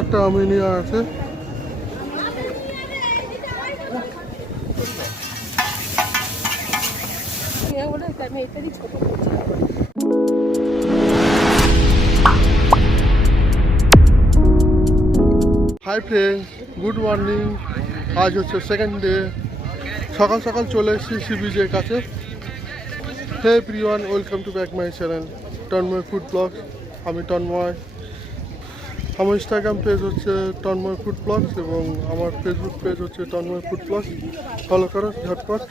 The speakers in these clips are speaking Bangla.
একটা আমিনিয়া আছে। Hi friends, good morning. আজ হচ্ছে সেকেন্ড ডে। সকাল সকাল চলে এসেছি সি বিচের কাছে। Hey everyone, welcome to back my channel Tanmay food blogs. আমি তন্ময়। আমার ইনস্টাগ্রাম পেজ হচ্ছে তন্ময় ফুড ব্লগস এবং আমার ফেসবুক পেজ হচ্ছে তন্ময় ফুড ব্লগস। ফলো করো ঝটপট।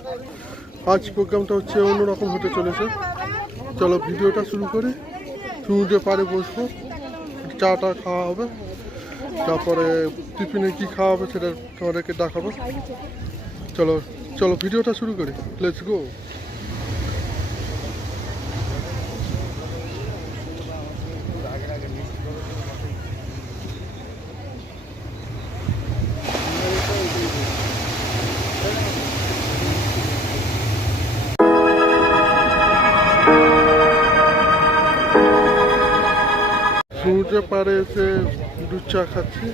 আজ প্রোগ্রামটা হচ্ছে অন্যরকম হতে চলেছে। চলো ভিডিওটা শুরু করি। সমুদ্রে পাড়ে বসবো, চাটা খাওয়া হবে, তারপরে টিফিনে কী খাওয়া হবে সেটা তোমাদেরকে দেখাবো। চলো চলো ভিডিওটা শুরু করি। Let's go. সমুদ্রের পাড়ে এসে দুধ চা খাচ্ছি।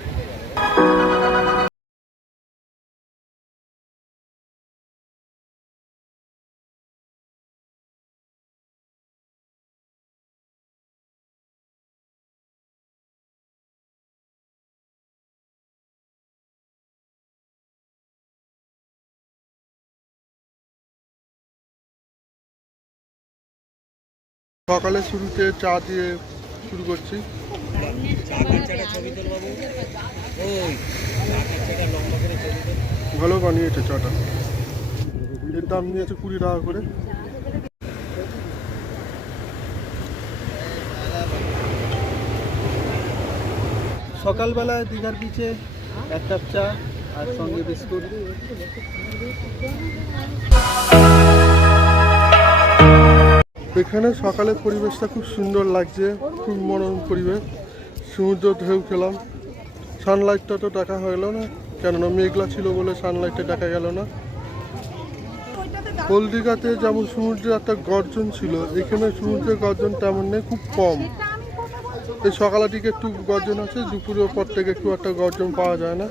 সকালে শুরুতে চা দিয়ে শুরু করছি। ভালো বানিয়েছে চাটা। এর দাম নিয়েছে 20 টাকা করে। সকালবেলায় দীঘার বিচে এক কাপ চা আর সঙ্গে বিস্কুট। এখানে সকালের পরিবেশটা খুব সুন্দর লাগছে, খুব মনোরম পরিবেশ। সমুদ্র ঢেউ খেলাম। সানলাইটটা তো দেখা হলো না, কেননা মেঘলা ছিল বলে সানলাইটটা দেখা গেল না। হলদিঘাতে যেমন সমুদ্রে একটা গর্জন ছিল, এখানে সমুদ্রের গর্জন তেমন নেই, খুব কম। এই সকালের দিকে একটু গর্জন আছে, দুপুরের পর থেকে একটু একটা গর্জন পাওয়া যায় না।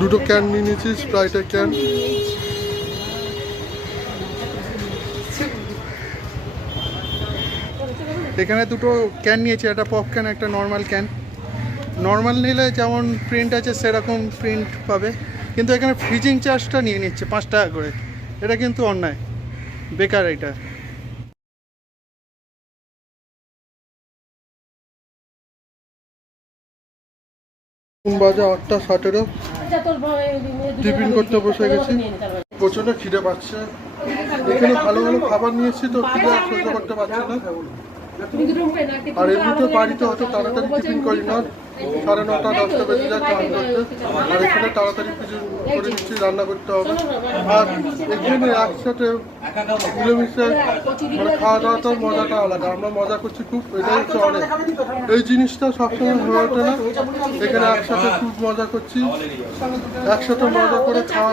দুটো ক্যান নিয়ে নিয়েছি, স্প্রাইটের ক্যান। এখানে দুটো ক্যান নিয়েছি, একটা পপ ক্যান, একটা নর্মাল ক্যান। নর্মাল নিলে যেমন প্রিন্ট আছে সেরকম প্রিন্ট পাবে, কিন্তু এখানে ফ্রিজিং চার্জটা নিয়ে নিচ্ছে 5 টাকা করে। এটা কিন্তু অন্যায়, বেকার এটা। বাজে 8:17। টিফিন করতে বসে গেছি, প্রচন্ড খিদে পাচ্ছে। এখানে ভালো ভালো খাবার নিয়েছি তো খিদে আর সহ্য করতে পারছি না। আর এমনিতে বাড়িতে অত তাড়াতাড়ি টিফিন করি না, 9:30 10টা বেজে যায় চান করতে। আর এখানে তাড়াতাড়ি কিছু করে নিচ্ছি, রান্না করতে হবে। আর এখানে একসাথে মিলেমিশে মানে খাওয়া দাওয়াটার মজাটা আলাদা, আমরা মজা করছি খুব, এটাই হচ্ছে অনেক। এই জিনিসটা সবসময় হয়ে ওঠে না, এখানে একসাথে খুব মজা করছি, একসাথে মজা করে খাওয়া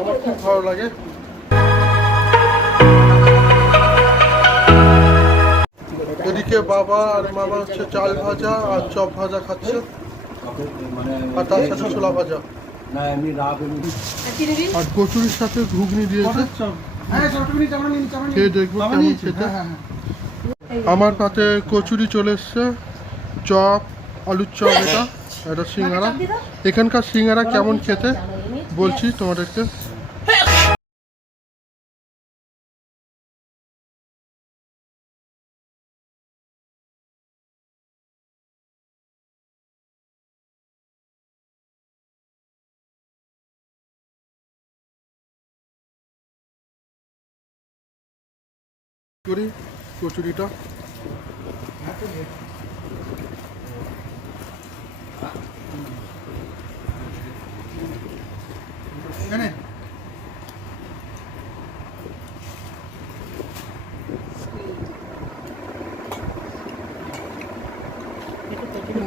আমার খুব ভালো লাগে। এদিকে বাবা আর মামা হচ্ছে চাল ভাজা আর চপ ভাজা খাচ্ছে, আর তার সাথে ছোলা ভাজা আর কচুরির সাথে ঘুগনি দিয়েছে। খেয়ে দেখবো কেমন খেতে। আমার পাতে কচুরি চলে এসছে, চপ, আলুর চপ, এটা সিঙ্গারা। এখানকার সিঙ্গারা কেমন খেতে বলছি তোমাদেরকে। করি কচুরিটা।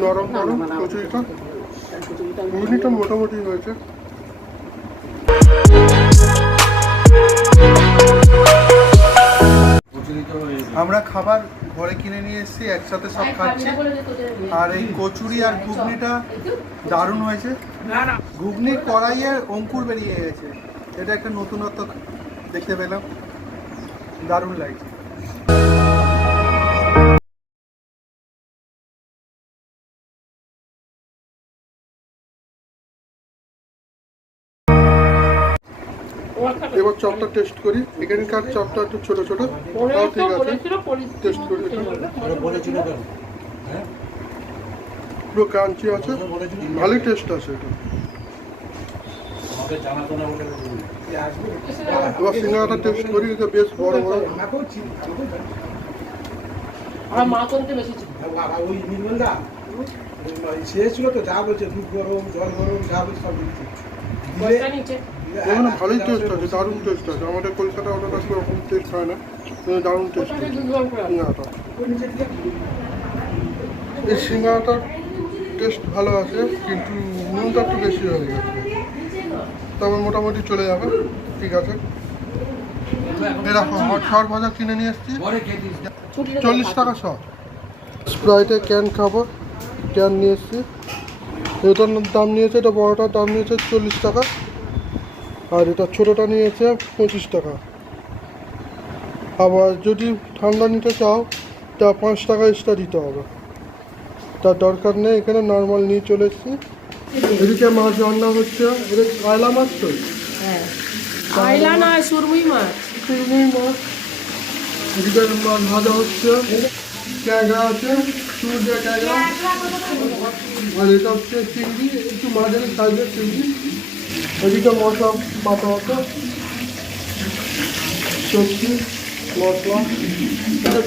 নরম নরম কচুরিটা, ঘুগনিটা মোটামুটি হয়েছে। আমরা খাবার ঘরে কিনে নিয়ে এসেছি, একসাথে সব খাচ্ছি। আর এই কচুরি আর ঘুগনিটা দারুণ হয়েছে। ঘুগনি কড়াইয়ে অঙ্কুর বেরিয়ে গেছে, এটা একটা নতুনত্ব দেখতে পেলাম, দারুণ লাগছে। এবার চপটা টেস্ট করি। এখানকার চপটা একটু ছোট ছোট, তাও ঠিক আছে। টেস্ট করি, পুরো ক্রাঞ্চি আছে, ভালোই টেস্ট আছে এটা। এবার সিঙ্গারাটা টেস্ট করি, এটা বেশ বড় বড়। ছিল তো যা বলছে দুধ গরম জল গরম যা বলছে সব দিচ্ছে। এখানে ভালোই টেস্ট আছে, দারুণ টেস্ট আছে। আমাদের কলকাতা ওটা কাছে ওরকম টেস্ট হয় না, দারুণ টেস্ট সিঙ্গারাটা। এই সিঙ্গারাটার টেস্ট ভালো আছে, কিন্তু নুনটা একটু বেশি হয়ে গেছে, তবে মোটামুটি চলে যাবে, ঠিক আছে। এরকম হট শর ভাজা কিনে নিয়ে এসেছি, 40 টাকা শর। স্প্রাইটের ক্যান খাবো, ক্যান নিয়ে এসেছি। এটার দাম নিয়েছে, এটা বড়টার দাম নিয়েছে 40 টাকা, আর এটা ছোটোটা নিয়েছে 25 টাকা। আবার যদি ঠান্ডা নিতে চাও তা 5 টাকা এক্সট্রা দিতে হবে, তার দরকার নেই। এখানে নর্মাল নিয়ে চলে এসেছি। এদিকে মাছ রান্না হচ্ছে, এটা কায়লা মাছ তো, আইলা নয় সুরমুই মাছ। চিংড়ি মাছ। এদিকে মাছ ভাজা হচ্ছে, ক্যাঁগা আছে, সূর্য ক্যাঁগা, আর এটা হচ্ছে চিংড়ি, একটু মাঝারি সাইজের চিংড়ি। এদিকে মশলা বাটা হতো, সবজি মশলা, এটা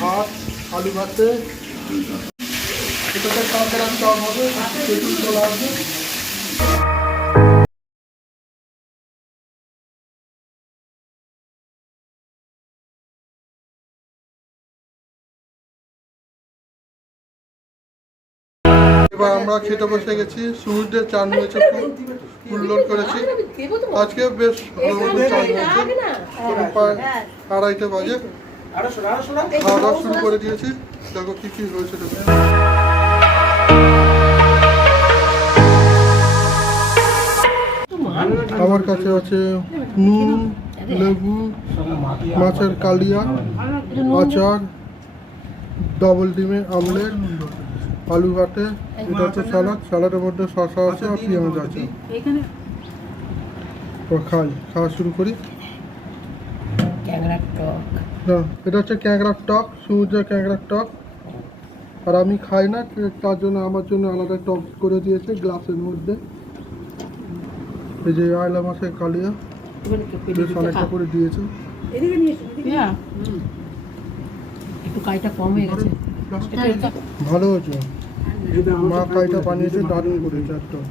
ভাত, আলু ভাতে, এটাতে কাঁকড়ার চপ হবে, তেঁতুল চলা আসবে। এবার আমরা খেতে বসে গেছি। সমুদ্রের চান হয়েছে, ফুল লোড করেছি আজকে, বেশ ভালো মতো চান হয়েছে। প্রায় 2:30 বাজে খাওয়া দাওয়া শুরু করে দিয়েছি। দেখো কি কি হয়েছে। দেখো আমার কাছে আছে নুন, লেবু, মাছের কালিয়া, আচার, ডবল ডিমের আমলেট, আলু বাটে, এটা হচ্ছে স্যালাড, স্যালাডের মধ্যে শসা আছে আর পেঁয়াজ আছে। তো খাওয়া শুরু করি। না, এটা হচ্ছে ক্যাংড়ার টক, সমুদ্রের ক্যাংড়ার টক। আর আমি খাই না, তার জন্য আমার জন্য আলাদা টক করে দিয়েছে গ্লাসের মধ্যে। এই যে আয়লা মাছের কালিয়া, বেশ অনেকটা করে দিয়েছে। একটু কাইটা কম হয়ে গেছে। ভালো হয়েছে, মা কাইটা বানিয়েছে, দারুণ করেছে একদম।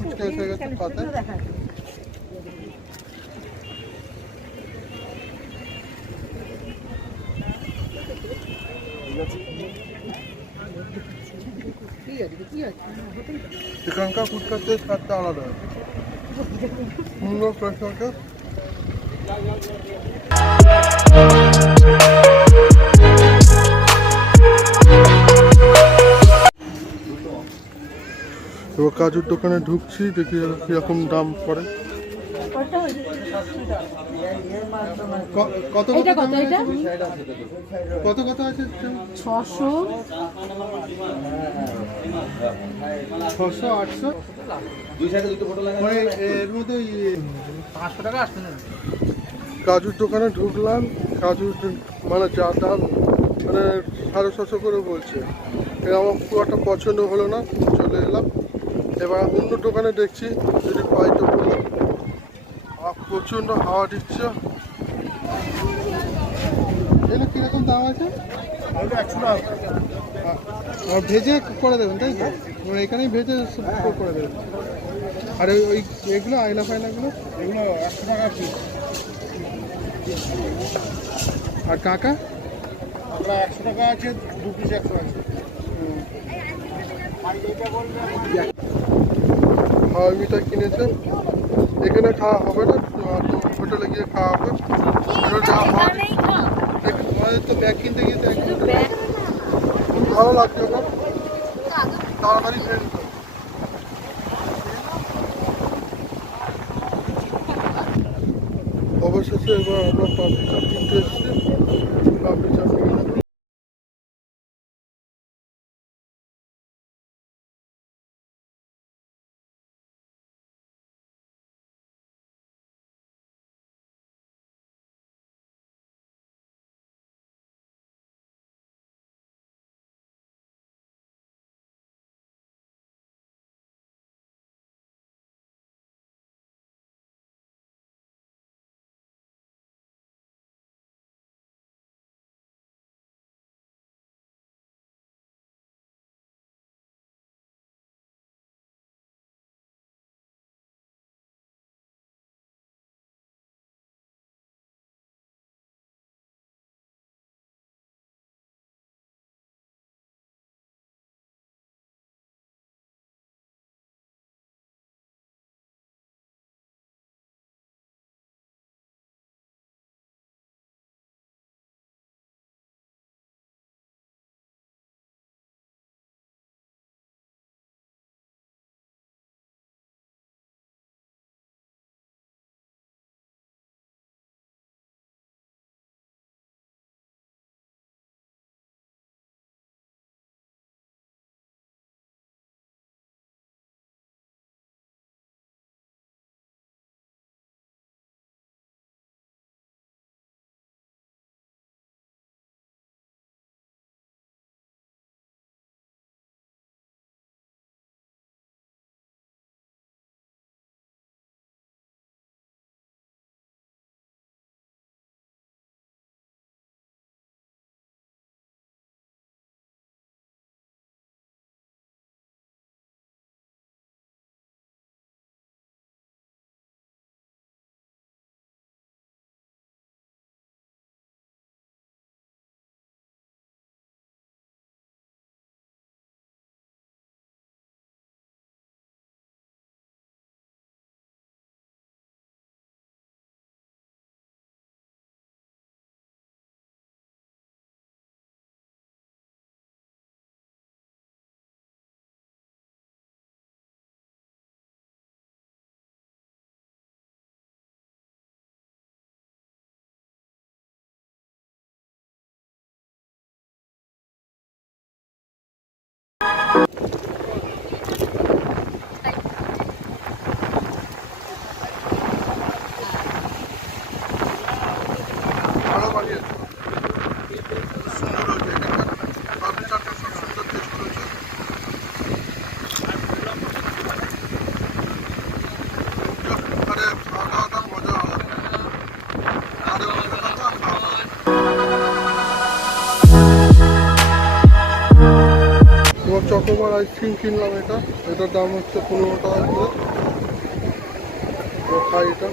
ফুচকা এসে গেছে পাতে। এখানকার ফুচকার টেস্ট একটা আলাদা, সুন্দর ফ্রেশ থাকে। এবার কাজুর দোকানে ঢুকছি, দেখি কিরকম দাম পড়ে। কত এটা কত? এটা কত কত আছে? 600 600 800 মানে এর মধ্যে 500 টাকা আসবে না। কাজুর দোকানে ঢুকলাম, কাজুর মানে যা দাম, মানে 650 করে বলছে। এটা আমার খুব একটা পছন্দ হলো না, চলে এলাম। এবার অন্য দোকানে দেখছি যদি পাই তো বলি। প্রচণ্ড হাওয়া দিচ্ছে। এগুলো কীরকম দাম আছে? আলু 100 টাকা। আর ভেজে করে দেবেন তাই তো? মানে এখানেই ভেজে করে দেবেন। আর ওই এগুলো আয়না ফায়নাগুলো এগুলো 100 টাকা পিস। আর কাকা আমরা 100 টাকা আছে, 2 পিস 100 আছে। হাওয়াই মিঠাই কিনেছে। এখানে খাওয়া হবে না, তো হোটেলে গিয়ে খাওয়া হবে। আমাদের তো ব্যাগ কিনতে গিয়ে তো খুব ভালো লাগছে না, তাড়াতাড়ি খেয়ে নিতে হবে। অবশেষে এবার আমরা পাপড়ি চাট কিনতে এসেছি। পাপড়ি চাট নিয়ে নেবো। ভালো বানিয়েছে, সুন্দর হয়েছে। এখানকার পাপড়ি চাটটা খুব সুন্দর টেস্ট হয়েছে। আরে খাওয়া দাওয়াটা মজা হবে। আরে অন্য কথা খাওয়া দাওয়া। তোমার চকোবার আইসক্রিম কিনলাম, এটার দাম হচ্ছে 15 টাকা করে। খাই এটা।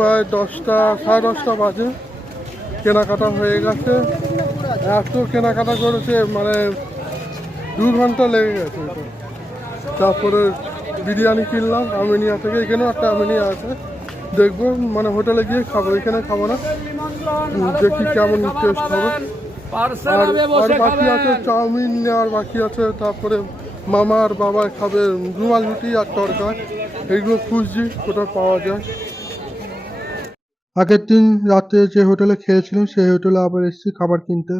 প্রায় 10টা, 10:30 বাজে। কেনাকাটা হয়ে গেছে, এত কেনাকাটা করেছে মানে 2 ঘন্টা লেগে গেছে। তারপরে বিরিয়ানি কিনলাম আমিনিয়া থেকে। এখানেও একটা আমিনিয়া আছে, দেখবো মানে হোটেলে গিয়ে খাবো, এখানে খাবো না। দেখি কেমন টেস্ট হবে। আর বাকি আছে চাউমিন নেওয়ার বাকি আছে। তারপরে মামা আর বাবা খাবে রুমাল রুটি আর তরকা, এইগুলো খুঁজছি কোথাও পাওয়া যায়। আগের দিন রাতে যে হোটেলে খেয়েছিলাম সেই হোটেলে আবার এসেছি খাবার কিনতে।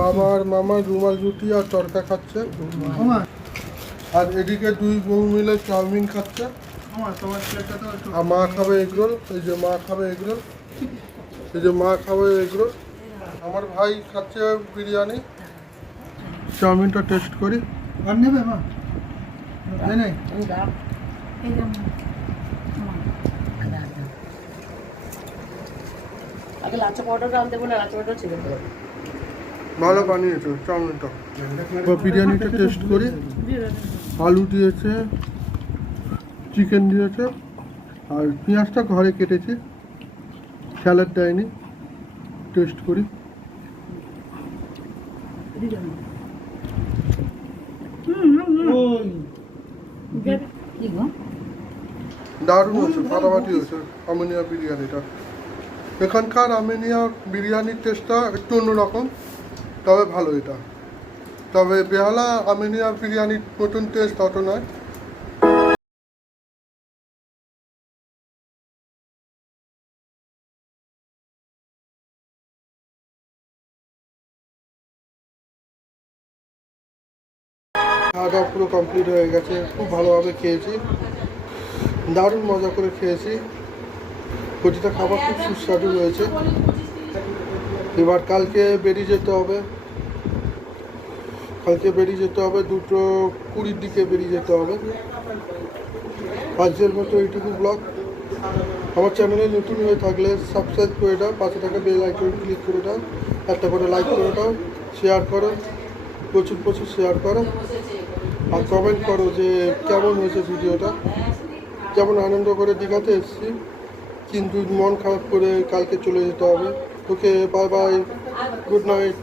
বাবা আর মামা রুমাল রুটি আর তরকা খাচ্ছে, আর এদিকে 2 বউ মিলে চাউমিন খাচ্ছে। আর মা খাবে এগরোল, এই যে মা খাবে এগরোল, এই যে মা খাবে এগরোল। আমার ভাই খাচ্ছে বিরিয়ানি। চাউমিনটা টেস্ট করি। আর নেবে মা? নেই আগে লাচ্চা পাউডারটা আনতে বলে লাচ্চা পাউডার ছিল তো। ভালো বানিয়েছে চাউমিনটা। বিরিয়ানিটা টেস্ট করি। আলু দিয়েছে, চিকেন দিয়েছে, আর পেঁয়াজটা ঘরে কেটেছি, স্যালাড দেয়নি। টেস্ট করি। দারুণ হয়েছে, ফাটাফাটি হয়েছে আমিনিয়া বিরিয়ানিটা। এখানকার আমিনিয়া বিরিয়ানির টেস্টটা একটু অন্যরকম, তবে ভালো এটা। তবে বেহালা আমিনিয়া বিরিয়ানির মতন টেস্ট অত নয়। খাওয়া দাওয়া পুরো কমপ্লিট হয়ে গেছে, খুব ভালোভাবে খেয়েছি, দারুণ মজা করে খেয়েছি। প্রতিটা খাবার খুব সুস্বাদু হয়েছে। এবার কালকে বেরিয়ে যেতে হবে, 2:20 দিকে বেরিয়ে যেতে হবে। আজকের মতো এইটুকু ব্লগ। আমার চ্যানেলে নতুন হয়ে থাকলে সাবস্ক্রাইব করে দাও, পাশে থাকা বেল আইকন ক্লিক করে দাও, একটা করে লাইক করে দাও, শেয়ার করো, প্রচুর শেয়ার করো, আর কমেন্ট করো যে কেমন হয়েছে ভিডিওটা। যেমন আনন্দ করে দীঘাতে এসেছি, কিন্তু মন খারাপ করে কালকে চলে যেতে হবে। ওকে, বাই বাই, গুড নাইট।